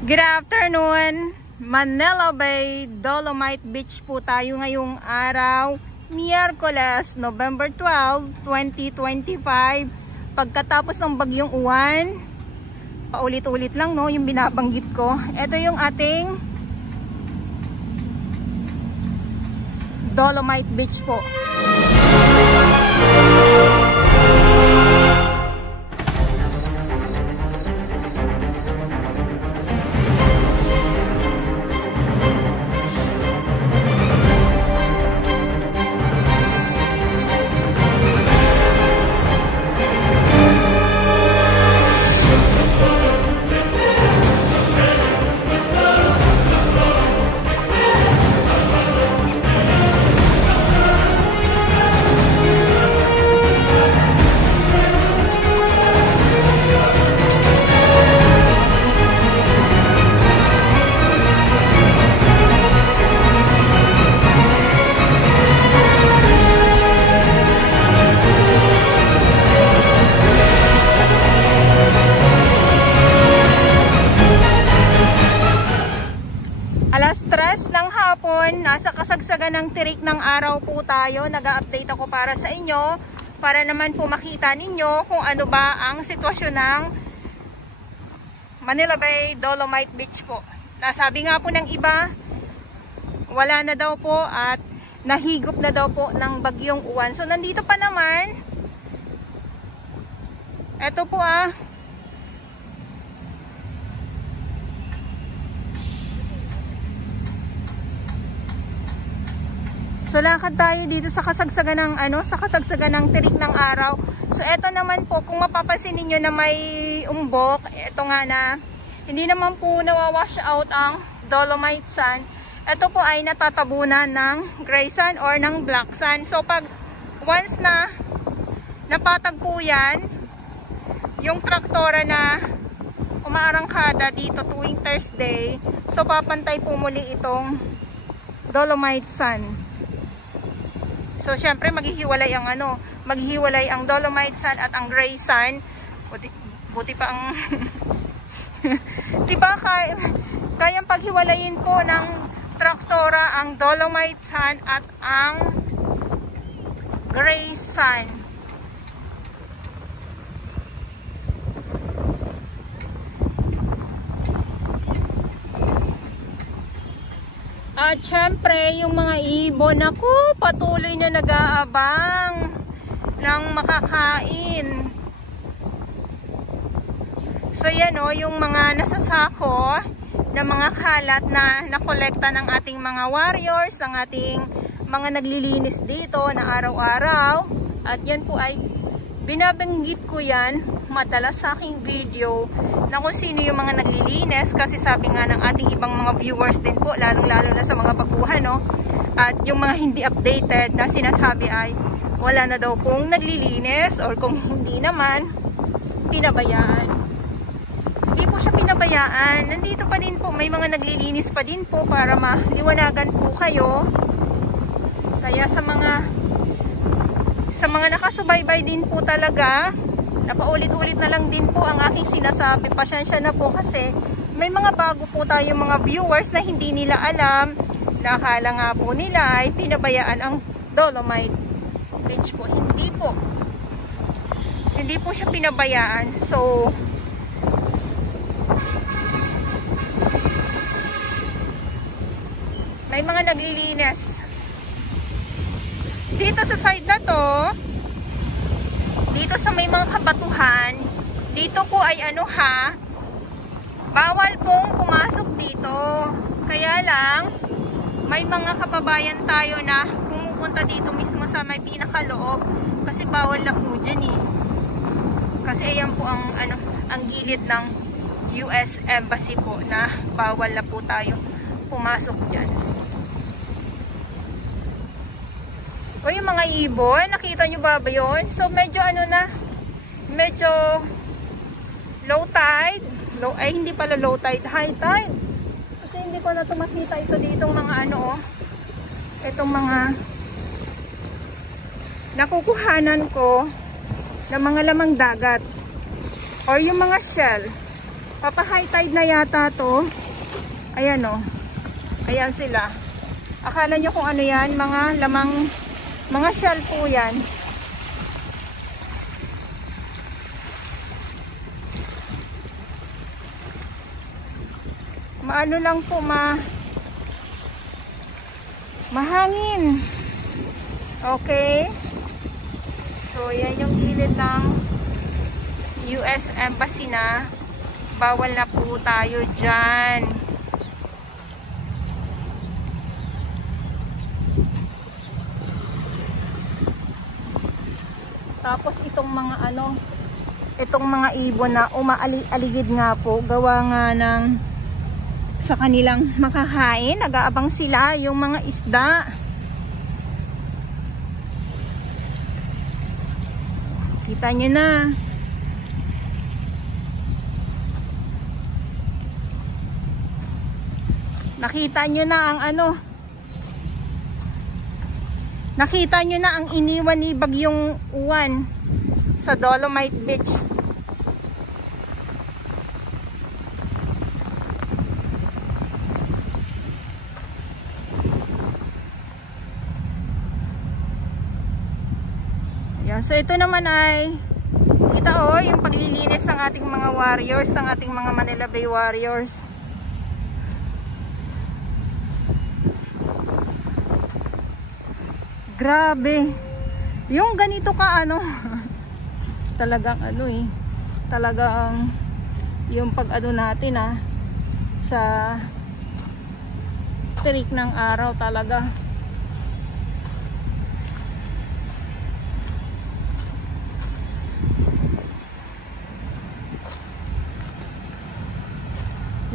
Good afternoon, Manila Bay, Dolomite Beach po tayo ngayong araw, Miyerkules, November 12, 2025. Pagkatapos ng bagyong uwan, paulit-ulit lang no, yung binabanggit ko. Ito yung ating Dolomite Beach po. Alas 3 ng hapon, nasa kasagsagan ng tirik ng araw po tayo. Nag-update ako para sa inyo, para naman po makita ninyo kung ano ba ang sitwasyon ng Manila Bay, Dolomite Beach po. Nasabi nga po ng iba, wala na daw po at nahigop na daw po ng bagyong uwan. So nandito pa naman, eto po So lakad tayo dito sa kasagsagan ng sa kasagsagan ng tirik ng araw. So eto naman po, kung mapapansin niyo na may umbok, eto nga na hindi naman po nawawash out ang dolomite sand. Ito po ay natatabunan ng gray sand or ng black sand. So pag once na napatag po yan, yung traktora na umaarangkada dito tuwing Thursday, so papantay po muli itong dolomite sand. So syempre maghihiwalay ang maghihiwalay ang dolomite sand at ang gray sand. Buti pa ang diba kayang paghiwalayin po ng traktora ang dolomite sand at ang gray sand. At syempre, yung mga ibon, ako, patuloy na nag-aabang ng makakain. So yan yung mga nasasako na mga kalat na nakolekta ng ating mga warriors, ng ating mga naglilinis dito na araw-araw. At yan po ay binabanggit ko yan madalas sa aking video na kung sino yung mga naglilinis, kasi sabi nga ng ating ibang mga viewers din po, lalong-lalo na sa mga baguhan, at yung mga hindi updated na sinasabi ay wala na daw pong naglilinis, or kung hindi naman, pinabayaan. Hindi po siya pinabayaan, nandito pa din po, may mga naglilinis pa din po para maliwanagan po kayo. Kaya sa mga nakasubaybay din po talaga, napaulit-ulit na lang din po ang aking sinasabi. Pasensya na po kasi may mga bago po tayong mga viewers na hindi nila alam. Nakala nga po nila ay pinabayaan ang Dolomite Beach po. Hindi po. Hindi po siya pinabayaan. So, may mga naglilinis. Dito sa side na to, dito sa may mga kabatuhan, dito po ay bawal pong pumasok dito. Kaya lang, may mga kababayan tayo na pumupunta dito mismo sa may pinakaloob kasi bawal na po dyan Kasi ayan po ang gilid ng US Embassy po na bawal na po tayo pumasok dyan. O yung mga ibon, nakita nyo ba yun? So medyo medyo low tide. Hindi pala low tide, high tide. Kasi hindi ko na makita ito ditong mga itong mga nakukuhanan ko ng mga lamang dagat or yung mga shell. Papa high tide na yata to. Ayan o. Ayan sila. Akala nyo kung ano yan? Mga lamang, mga shell po yan. Maano lang po, mahangin. Okay. So, yan yung gilid ng US Embassy na. Bawal na po tayo dyan. Tapos itong mga itong mga ibon na umaaligid nga po, gawa nga ng sa kanilang makakain, nag-aabang sila yung mga isda. Kita nyo na. Nakita nyo na ang nakita nyo na ang iniwan ni Bagyong Uwan sa Dolomite Beach. Yan. So ito naman ay kita yung paglilinis ng ating mga warriors, ng ating mga Manila Bay Warriors. Grabe. Yung ganito ka talagang talagang yung pag natin sa tirik ng araw talaga.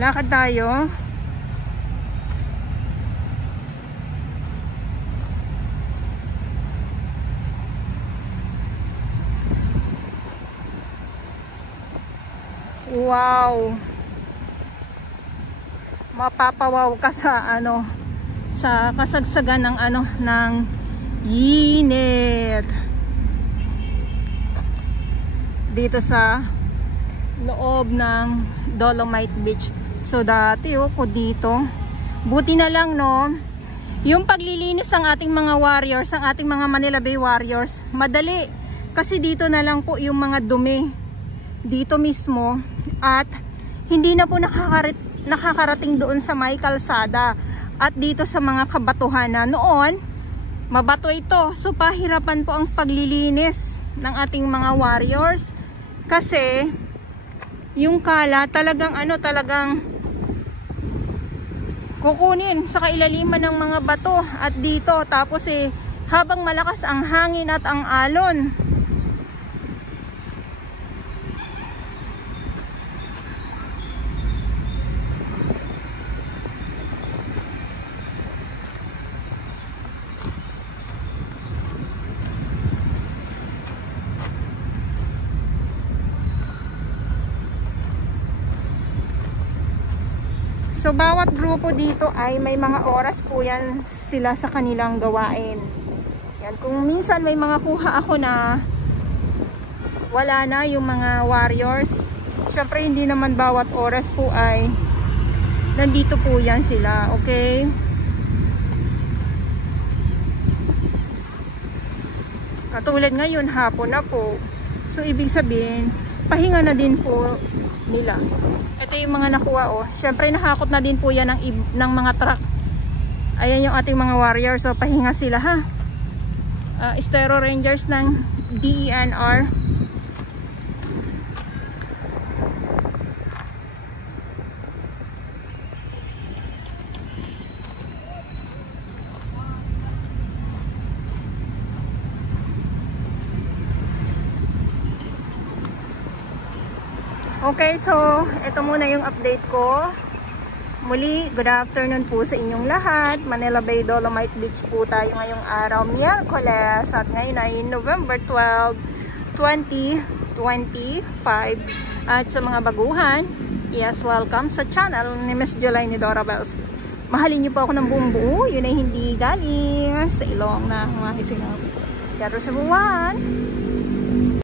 Lakad tayo. Wow. Mapapawaw ka sa sa kasagsagan ng ng init dito sa loob ng Dolomite Beach. So dati ko dito, buti na lang yung paglilinis ng ating mga warriors, ang ating mga Manila Bay Warriors, madali kasi dito na lang po yung mga dumi dito mismo, at hindi na po nakakarating doon sa may kalsada at dito sa mga kabatuhan na noon mabato ito. So pahirapan po ang paglilinis ng ating mga warriors kasi yung kala talagang talagang kukunin sa kailaliman ng mga bato at dito, tapos habang malakas ang hangin at ang alon, so bawat grupo dito ay may mga oras po yan sila sa kanilang gawain. Yan, kung minsan may mga kuha ako na wala na yung mga warriors, syempre hindi naman bawat oras po ay nandito po yan sila, okay? Katulad ngayon, hapon na po. So ibig sabihin, pahinga na din po nila. Ito yung mga nakuha syempre nakakot na din po yan ng mga truck. Ayan yung ating mga warriors. So pahinga sila Estero Rangers ng DENR. Okay, so ito muna yung update ko. Muli, good afternoon po sa inyong lahat. Manila Bay Dolomite Beach po tayo ngayong araw, Miyerkules, at ngayon ay November 12, 2025. At sa mga baguhan, yes, welcome sa channel ni Miss July ni Dora Bells. Mahalin niyo po ako ng buong buo, yun ay hindi galing sa ilong ng mga isinaw. God bless everyone.